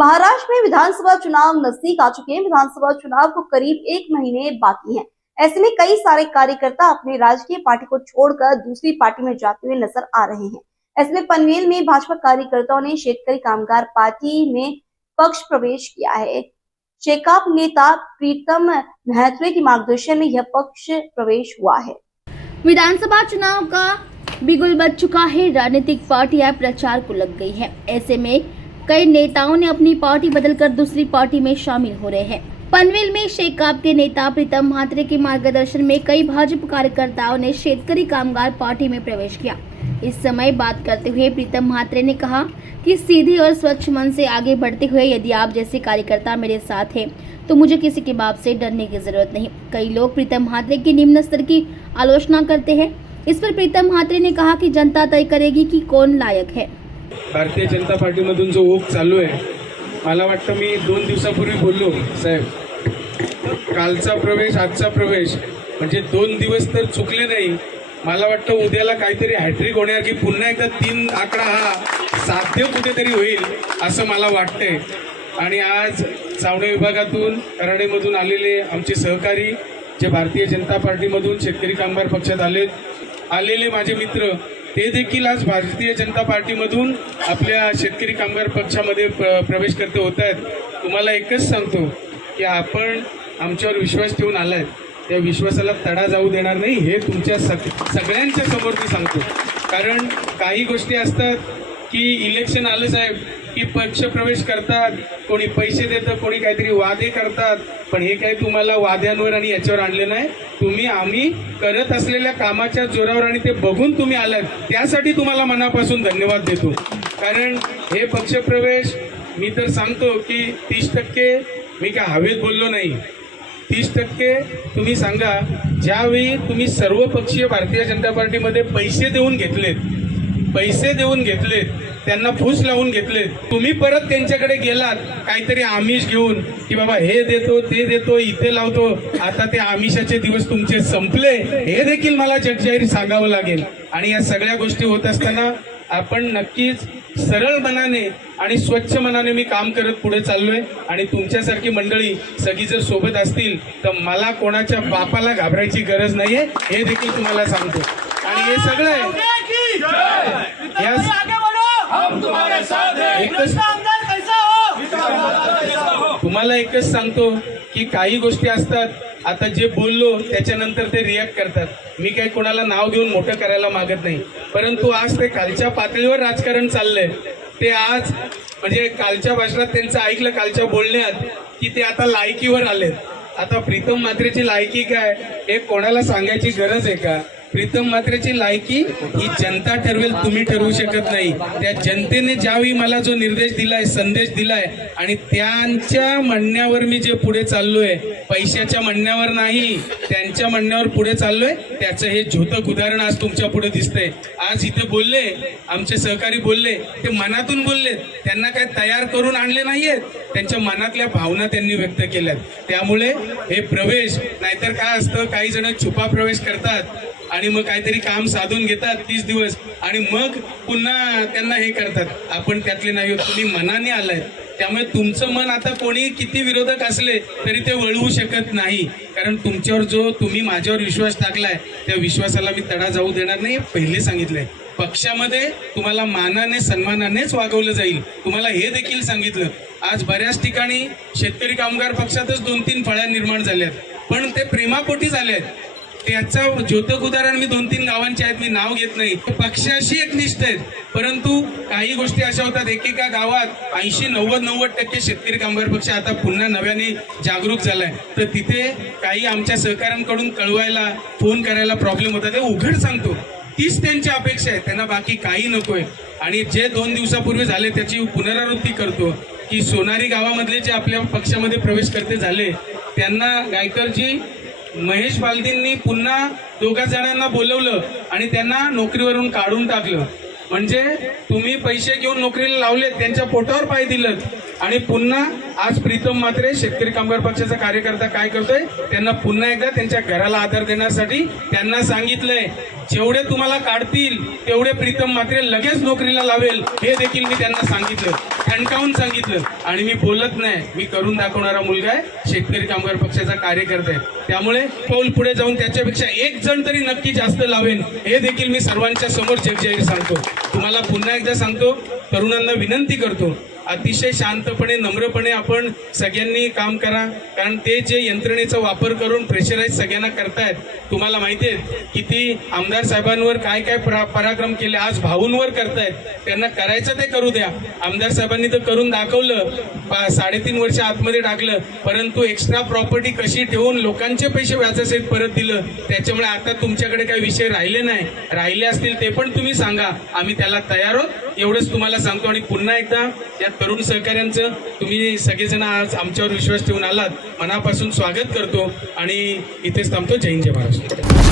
महाराष्ट्र में विधानसभा चुनाव नजदीक आ चुके हैं। विधानसभा चुनाव को करीब 1 महीने बाकी है। ऐसे में कई सारे कार्यकर्ता अपनी राजकीय पार्टी को छोड़कर दूसरी पार्टी में जाते हुए नजर आ रहे हैं। ऐसे में पनवेल में भाजपा कार्यकर्ताओं ने शेतकरी कामगार पार्टी में पक्ष प्रवेश किया है। शेकाप नेता प्रीतम महत्वे के मार्गदर्शन में यह पक्ष प्रवेश हुआ है। विधानसभा चुनाव का बिगुल बज चुका है। राजनीतिक पार्टियां प्रचार को लग गई हैं। ऐसे में कई नेताओं ने अपनी पार्टी बदलकर दूसरी पार्टी में शामिल हो रहे हैं। पनवेल में शेकाप के नेता प्रीतम म्हात्रे के मार्गदर्शन में कई भाजपा कार्यकर्ताओं ने शेतकरी कामगार पार्टी में प्रवेश किया। इस समय बात करते हुए प्रीतम म्हात्रे ने कहा कि सीधे और स्वच्छ मन से आगे बढ़ते हुए यदि आप जैसे कार्यकर्ता मेरे साथ हैं तो मुझे किसी के बाप से डरने की जरूरत नहीं। कई लोग प्रीतम म्हात्रे की निम्न स्तर की आलोचना करते हैं। इस पर प्रीतम म्हात्रे ने कहा कि जनता तय करेगी कि कौन लायक है। भारतीय जनता पार्टीमधून जो ओघ चालू आहे, मला वाटतं मी 2 दिवसापूर्वी बोललो साहेब, कालचा प्रवेश आजचा प्रवेश म्हणजे 2 दिवस तर चुकले नाही। मला वाटतं उद्याला काहीतरी हॅट्रिक होणार की पुन्हा एकदा 3 आकडा हा साध्य कुठेतरी होईल असं मला वाटतंय। आणि आज चावणे विभागातून कराडेमधून आलेले आमचे सहकारी जे भारतीय जनता पार्टीमधून शेतकरी कामगार पक्षात आलेले माझे मित्र ते देखील आज भारतीय जनता पार्टीमधून आपल्या शेतकरी कामगार पक्षामध्ये प्रवेश करते होत आहेत। तुम्हाला एकच सांगतो की आपण आमच्यावर विश्वास ठेवून आलाय, त्या विश्वासाला तडा जाऊ देणार नाही हे तुमच्या सगळ्यांच्या समोर मी सांगतो। कारण काही गोष्टी असतात की इलेक्शन आलं साहेब की पक्ष प्रवेश करतात, कोणी पैसे देतं, कोणी काहीतरी वादे करतात, पण हे काही तुम्हाला वाद्यांवर आणि याच्यावर आणले नाही। तुम्ही आम्ही करत असलेल्या कामाच्या जोरावर आणि ते बघून तुम्ही आलात, त्यासाठी तुम्हाला मनापासून धन्यवाद देतो। कारण हे पक्ष प्रवेश मी तर सांगतो की 30% मी काय हवेत बोललो नाही, 30% तुम्ही सांगा। ज्यावेळी तुम्ही सर्वपक्षीय भारतीय जनता पार्टीमध्ये पैसे देऊन घेतलेत, त्यांना फूस लावून घेतलेत, तुम्ही परत त्यांच्याकडे गेलात काहीतरी आमिष घेऊन की बाबा हे देतो ते देतो इथे लावतो, आता ते आमिषाचे दिवस तुमचे संपले हे देखील मला जगजाहीर सांगावं लागेल। आणि या सगळ्या गोष्टी होत असताना आपण नक्कीच सरळ मनाने आणि स्वच्छ मनाने मी काम करत पुढे चाललोय। आणि तुमच्यासारखी मंडळी सगळी जर सोबत असतील तर मला कोणाच्या बापाला घाबरायची गरज नाहीये हे देखील तुम्हाला सांगतो। आणि हे सगळं तुम्हाला एकच सांगतो की काही गोष्टी असतात, आता जे बोललो त्याच्यानंतर ते रिॲक्ट करतात। मी काही कोणाला नाव घेऊन मोठं करायला मागत नाही, परंतु आज ते कालच्या पातळीवर राजकारण चाललंय। ते आज म्हणजे कालच्या भाषणात त्यांचं ऐकलं, कालच्या बोलण्यात की ते आता लायकीवर आलेत। आता प्रीतम म्हात्रेची लायकी काय हे कोणाला सांगायची गरज आहे का? प्रीतम म्हात्रेची लायकी ही जनता ठरवेल, तुम्ही ठरवू शकत नाही। त्या जनतेने ज्यावेळी मला जो निर्देश दिलाय, संदेश दिलाय आणि त्यांच्या म्हणण्यावर मी जे पुढे चाललोय, पैशाच्या म्हणण्यावर नाही, त्यांच्या म्हणण्यावर पुढे चाललोय, त्याचं हे झोतक उदाहरण आज तुमच्या पुढे दिसतंय। आज इथे बोलले आमचे सहकारी बोलले, ते मनातून बोलले, त्यांना काय तयार करून आणले नाहीयेत, त्यांच्या मनातल्या भावना त्यांनी व्यक्त केल्यात। त्यामुळे हे प्रवेश नाहीतर काय असतं, काही जण छुपा प्रवेश करतात आणि मग काहीतरी काम साधून घेतात 30 दिवस आणि मग पुन्हा त्यांना हे करतात। आपण त्यातले नाही, तुम्ही मनाने आलाय, त्यामुळे तुमचं मन आता कोणी किती विरोधक असले तरी ते वळवू शकत नाही। कारण तुमच्यावर जो तुम्ही माझ्यावर विश्वास टाकलाय त्या विश्वासाला मी तडा जाऊ देणार नाही, पहिले सांगितलंय। पक्षामध्ये तुम्हाला मानाने सन्मानानेच वागवलं जाईल, तुम्हाला हे देखील सांगितलं। आज बऱ्याच ठिकाणी शेतकरी कामगार पक्षातच 2-3 फळ्या निर्माण झाल्यात, पण ते प्रेमापोटी झाल्यात। त्याचं ज्योतक उदाहरण मी 2-3 गावांचे आहेत, मी नाव घेत नाही, पक्षाशी एकनिष्ठ आहेत। परंतु काही गोष्टी अशा होतात, एकेका गावात 80-90% शेतकरी कामगार पक्ष आता पुन्हा नव्याने जागरूक झालाय, तर तिथे काही आमच्या सहकाऱ्यांकडून कळवायला फोन करायला प्रॉब्लेम होता। ते उघड सांगतो, तीच त्यांची अपेक्षा आहे, त्यांना बाकी काही नकोय। आणि जे 2 दिवसापूर्वी झाले त्याची पुनरावृत्ती करतो की सोनारी गावामधले जे आपल्या पक्षामध्ये प्रवेश करते झाले, त्यांना गायकरजी महेश बालदींनी पुन्हा 2 जणांना बोलवलं आणि त्यांना नोकरीवरून काढून टाकलं। म्हणजे तुम्ही पैसे घेऊन नोकरीला लावलेत, त्यांच्या पोटावर पाय दिलेत आणि पुन्हा आज प्रीतम म्हात्रे शेतकरी कामगार पक्षाचा कार्यकर्ता काय करतोय, त्यांना पुन्हा एकदा त्यांच्या घराला आधार देण्यासाठी त्यांना सांगितलंय जेवढे तुम्हाला काढतील तेवढे प्रीतम म्हात्रे लगेच नोकरीला लावेल हे देखील मी त्यांना सांगितलं। ठणकावून सांगितलं आणि मी बोलत नाही, मी करून दाखवणारा मुलगा आहे, शेतकरी कामगार पक्षाचा कार्यकर्ता आहे. त्यामुळे पाऊल पुढे जाऊन त्याच्यापेक्षा एक जण तरी नक्की जास्त लावेन हे देखील मी सर्वांच्या समोर जगजाहीर सांगतो. तुम्हाला पुन्हा एकदा सांगतो, तरुणांना विनंती करतो, अतिशय शांतपणे नम्रपणे आपण सगळ्यांनी काम करा. कारण ते जे यंत्रणेचा वापर करून प्रेशराईज सगळ्यांना करतायत, तुम्हाला माहिती आहे किती आमदार साहेबांवर काय काय पराक्रम केले, आज भाऊंवर करतायत. त्यांना करायचं ते करू द्या. आमदार साहेबांनी तर करून दाखवलं, 3.5 वर्ष आतमध्ये टाकलं, परंतु एक्स्ट्रा प्रॉपर्टी कशी ठेवून लोकांचे पैसे व्याजासहित परत दिलं. त्याच्यामुळे आता तुमच्याकडे काही विषय राहिले नाही, राहिले असतील ते पण तुम्ही सांगा, आम्ही त्याला तयार आहोत. एवढंच तुम्हाला सांगतो. आणि पुन्हा एकदा या तरुण सहकाऱ्यांचं तुम्ही सगळेजण आज आमच्यावर विश्वास ठेवून आलात, मनापासून स्वागत करतो आणि इथेच थांबतो. जय हिंद, जय महाराष्ट्र.